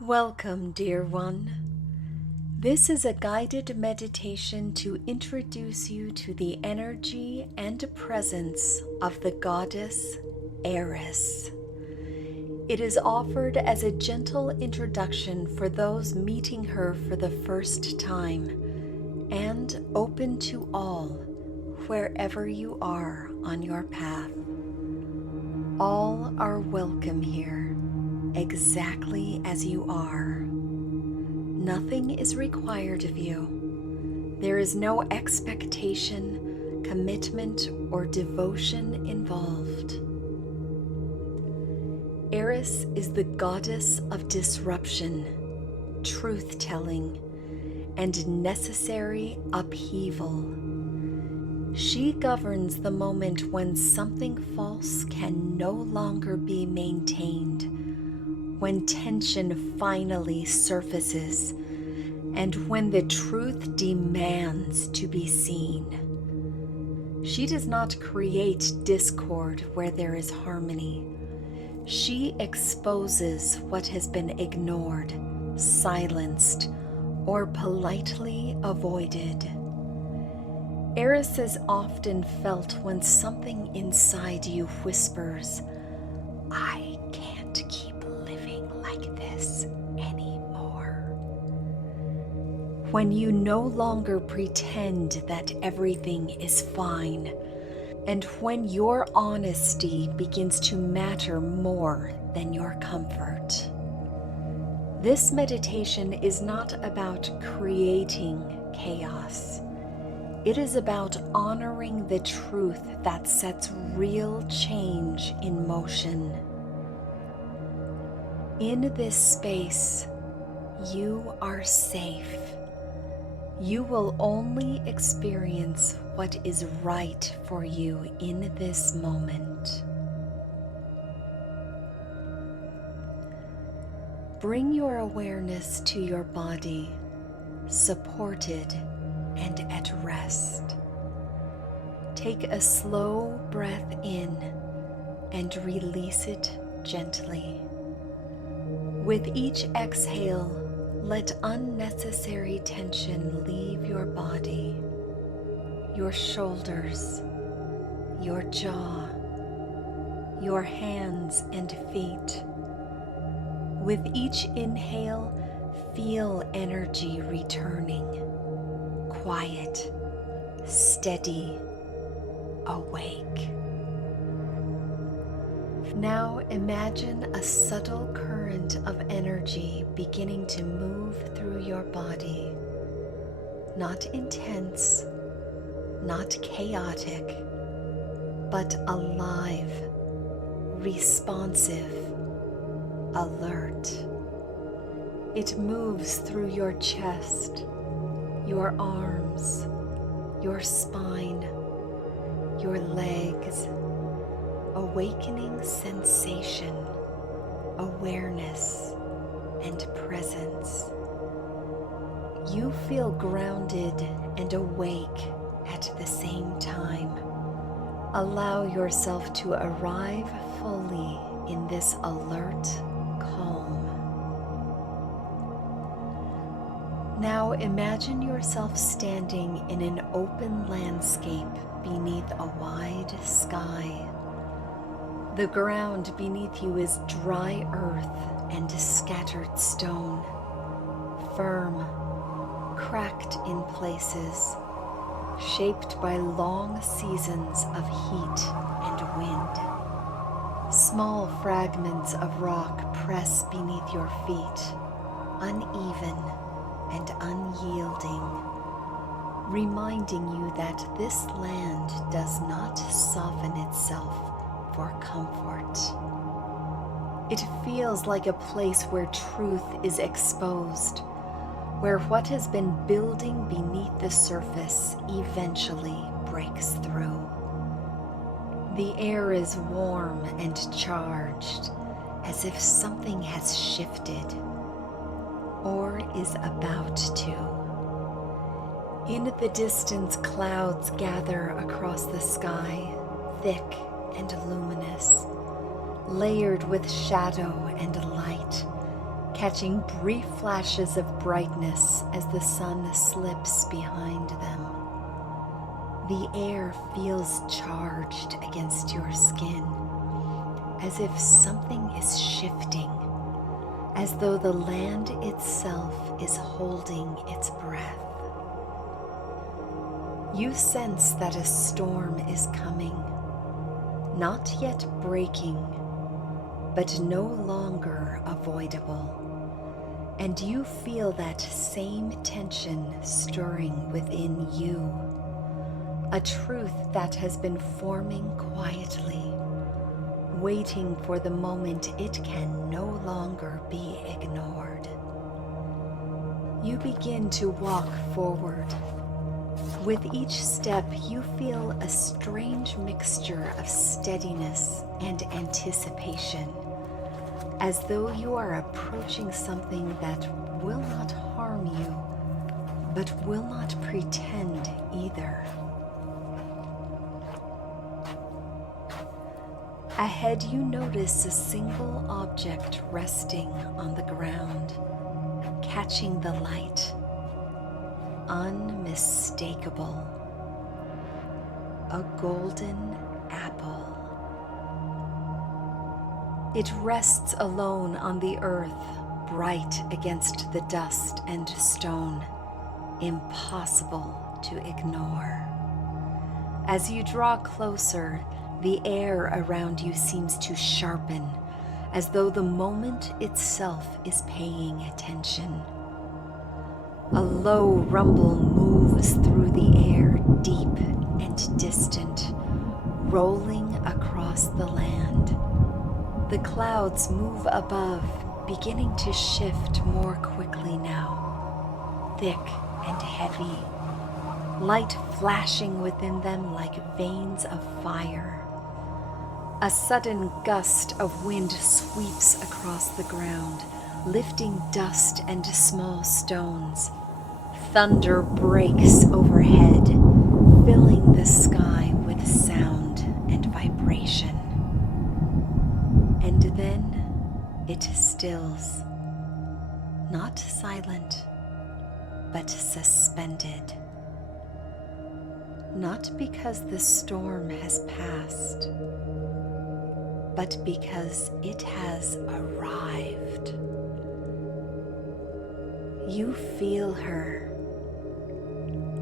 Welcome, dear one. This is a guided meditation to introduce you to the energy and presence of the goddess Eris. It is offered as a gentle introduction for those meeting her for the first time and open to all wherever you are on your path. All are welcome here, exactly as you are. Nothing is required of you. There is no expectation, commitment, or devotion involved. Eris is the goddess of disruption, truth-telling, and necessary upheaval. She governs the moment when something false can no longer be maintained, when tension finally surfaces, and when the truth demands to be seen. She does not create discord where there is harmony. She exposes what has been ignored, silenced, or politely avoided. Eris is often felt when something inside you whispers, "I can't keep living like this anymore." When you no longer pretend that everything is fine, and when your honesty begins to matter more than your comfort. This meditation is not about creating chaos. It is about honoring the truth that sets real change in motion. In this space, you are safe. You will only experience what is right for you in this moment. Bring your awareness to your body, supported and at rest. Take a slow breath in and release it gently. With each exhale, let unnecessary tension leave your body, your shoulders, your jaw, your hands and feet. With each inhale, feel energy returning, quiet, steady, awake. Now imagine a subtle current of energy beginning to move through your body. Not intense, not chaotic, but alive, responsive, alert. It moves through your chest, your arms, your spine, your legs, awakening sensation, awareness, and presence. You feel grounded and awake at the same time. Allow yourself to arrive fully in this alert calm. Now imagine yourself standing in an open landscape beneath a wide sky. The ground beneath you is dry earth and scattered stone, firm, cracked in places, shaped by long seasons of heat and wind. Small fragments of rock press beneath your feet, uneven and unyielding, reminding you that this land does not soften itself for comfort. It feels like a place where truth is exposed, where what has been building beneath the surface eventually breaks through. The air is warm and charged, as if something has shifted or is about to. In the distance, clouds gather across the sky, thick and luminous, layered with shadow and light, catching brief flashes of brightness as the sun slips behind them. The air feels charged against your skin, as if something is shifting, as though the land itself is holding its breath. You sense that a storm is coming, not yet breaking, but no longer avoidable. And you feel that same tension stirring within you, a truth that has been forming quietly, waiting for the moment it can no longer be ignored. You begin to walk forward. With each step, you feel a strange mixture of steadiness and anticipation, as though you are approaching something that will not harm you, but will not pretend either. Ahead, you notice a single object resting on the ground, catching the light. Unmistakable. A golden apple. It rests alone on the earth, bright against the dust and stone, impossible to ignore. As you draw closer, the air around you seems to sharpen, as though the moment itself is paying attention. A low rumble moves through the air, deep and distant, rolling across the land. The clouds move above, beginning to shift more quickly now, thick and heavy, light flashing within them like veins of fire. A sudden gust of wind sweeps across the ground, lifting dust and small stones. Thunder breaks overhead, filling the sky with sound and vibration. And then it stills, not silent, but suspended. Not because the storm has passed, but because it has arrived. You feel her,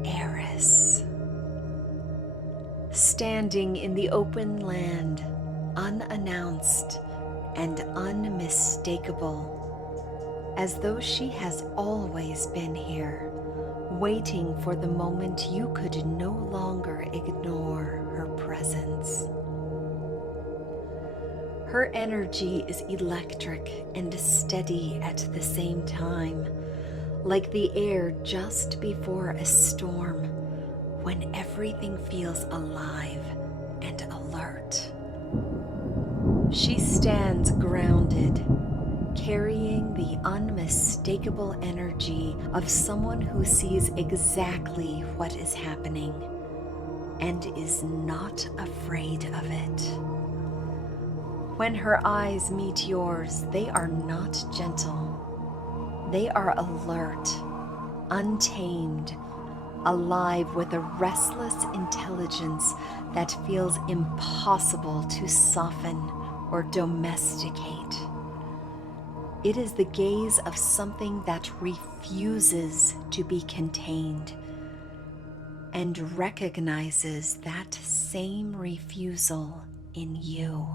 Eris, standing in the open land, unannounced and unmistakable, as though she has always been here, waiting for the moment you could no longer ignore her presence. Her energy is electric and steady at the same time, like the air just before a storm, when everything feels alive and alert. She stands grounded, carrying the unmistakable energy of someone who sees exactly what is happening and is not afraid of it. When her eyes meet yours, they are not gentle. They are alert, untamed, alive with a restless intelligence that feels impossible to soften or domesticate. It is the gaze of something that refuses to be contained and recognizes that same refusal in you.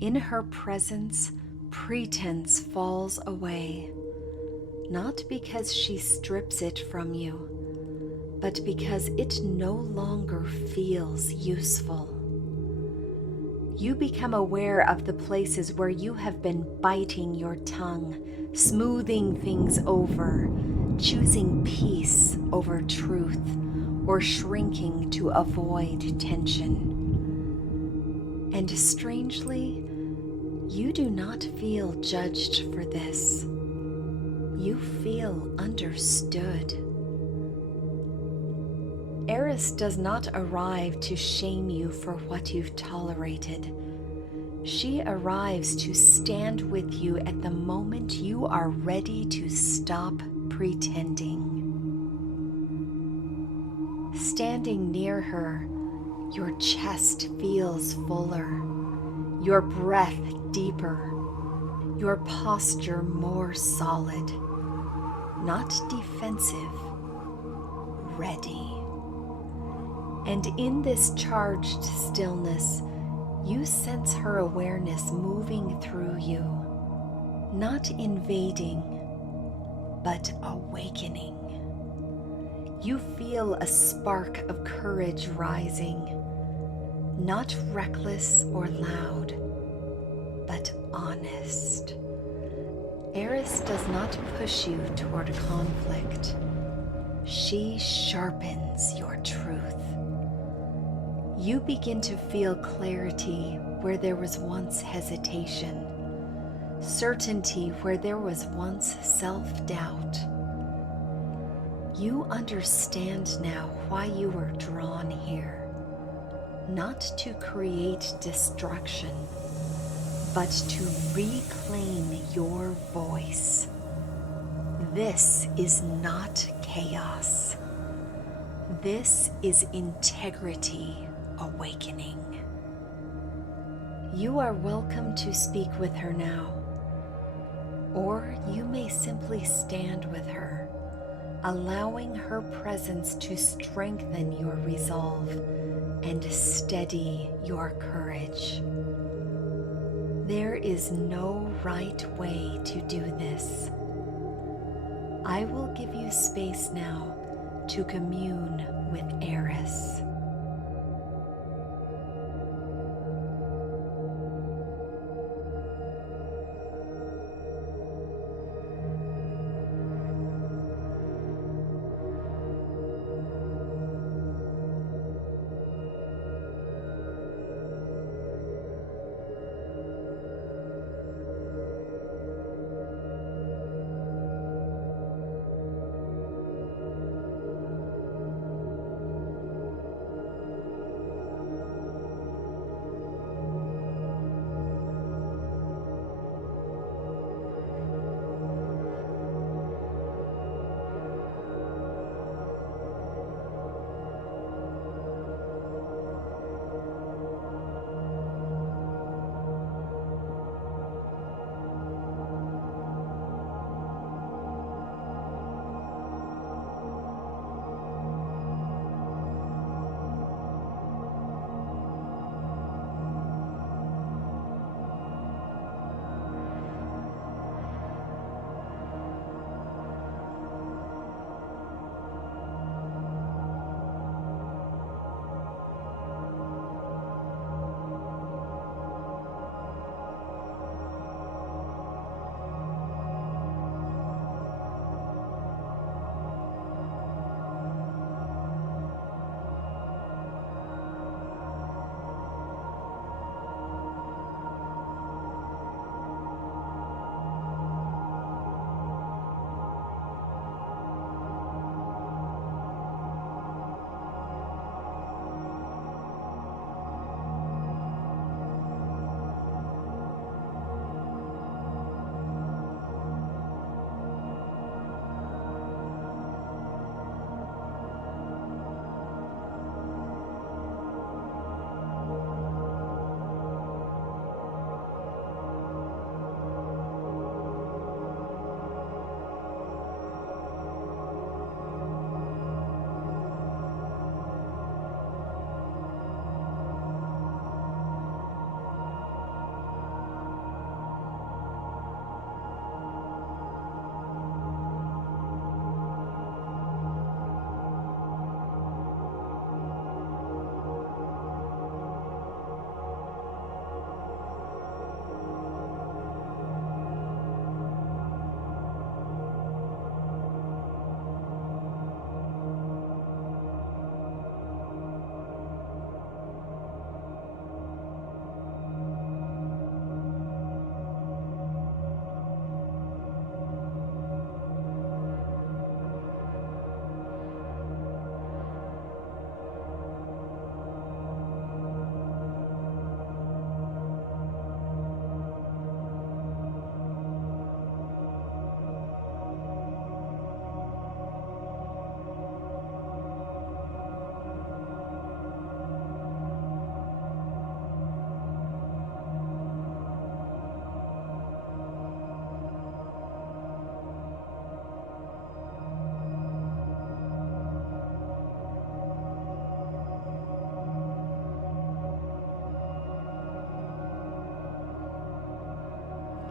In her presence, pretense falls away, not because she strips it from you, but because it no longer feels useful. You become aware of the places where you have been biting your tongue, smoothing things over, choosing peace over truth, or shrinking to avoid tension. And strangely, you do not feel judged for this. You feel understood. Eris does not arrive to shame you for what you've tolerated. She arrives to stand with you at the moment you are ready to stop pretending. Standing near her, your chest feels fuller, your breath deeper, your posture more solid, not defensive, ready. And in this charged stillness, you sense her awareness moving through you, not invading, but awakening. You feel a spark of courage rising, not reckless or loud, but honest. Eris does not push you toward conflict. She sharpens your truth. You begin to feel clarity where there was once hesitation, certainty where there was once self-doubt. You understand now why you were drawn here, not to create destruction, but to reclaim your voice. This is not chaos. This is integrity awakening. You are welcome to speak with her now, or you may simply stand with her, allowing her presence to strengthen your resolve and steady your courage. There is no right way to do this. I will give you space now to commune with Eris.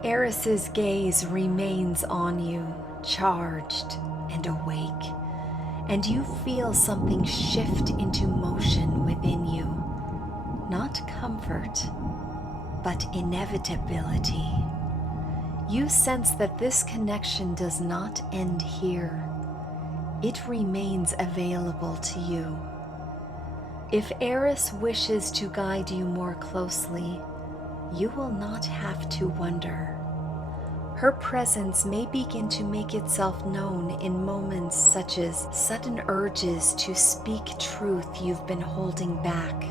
Eris's gaze remains on you, charged and awake, and you feel something shift into motion within you. Not comfort, but inevitability. You sense that this connection does not end here. It remains available to you. If Eris wishes to guide you more closely, you will not have to wonder. Her presence may begin to make itself known in moments such as sudden urges to speak truth you've been holding back,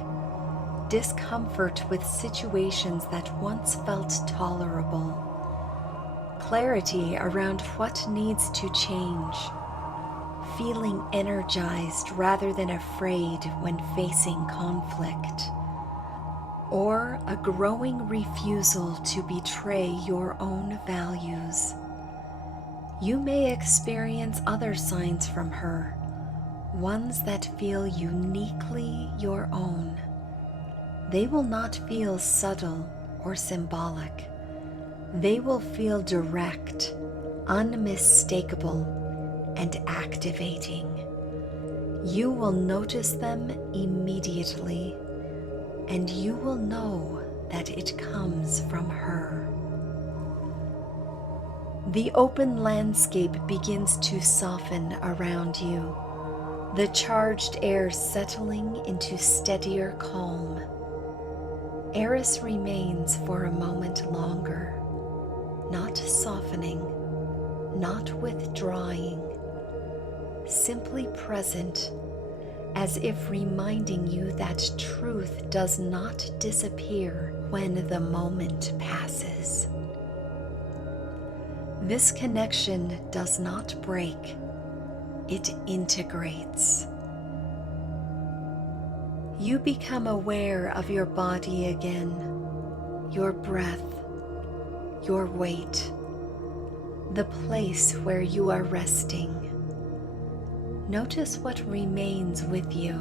discomfort with situations that once felt tolerable, clarity around what needs to change, feeling energized rather than afraid when facing conflict, or a growing refusal to betray your own values. You may experience other signs from her, ones that feel uniquely your own. They will not feel subtle or symbolic. They will feel direct, unmistakable, and activating. You will notice them immediately, and you will know that it comes from her. The open landscape begins to soften around you, the charged air settling into steadier calm. Eris remains for a moment longer, not softening, not withdrawing, simply present, as if reminding you that truth does not disappear when the moment passes. This connection does not break, it integrates. You become aware of your body again, your breath, your weight, the place where you are resting. Notice what remains with you: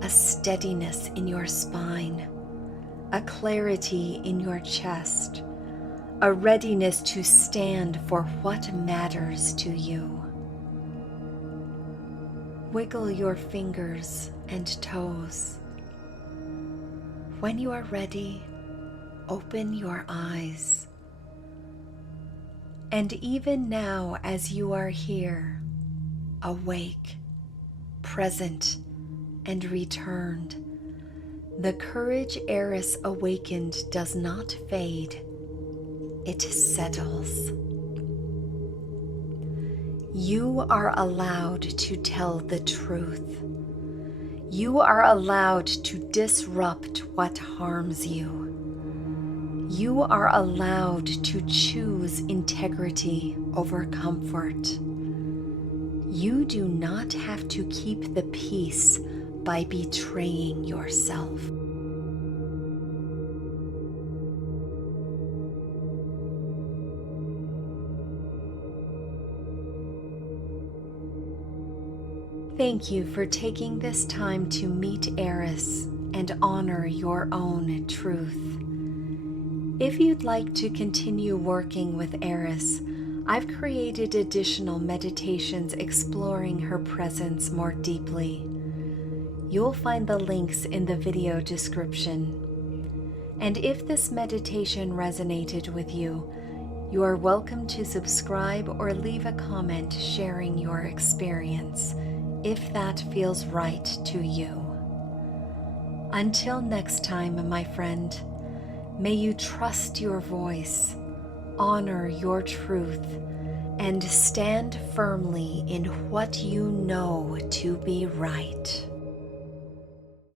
a steadiness in your spine, a clarity in your chest, a readiness to stand for what matters to you. Wiggle your fingers and toes. When you are ready, open your eyes. And even now, as you are here, awake, present, and returned, the courage Eris awakened does not fade, it settles. You are allowed to tell the truth. You are allowed to disrupt what harms you. You are allowed to choose integrity over comfort. You do not have to keep the peace by betraying yourself. Thank you for taking this time to meet Eris and honor your own truth. If you'd like to continue working with Eris, I've created additional meditations exploring her presence more deeply. You'll find the links in the video description. And if this meditation resonated with you, you are welcome to subscribe or leave a comment sharing your experience, if that feels right to you. Until next time, my friend, may you trust your voice, honor your truth, and stand firmly in what you know to be right.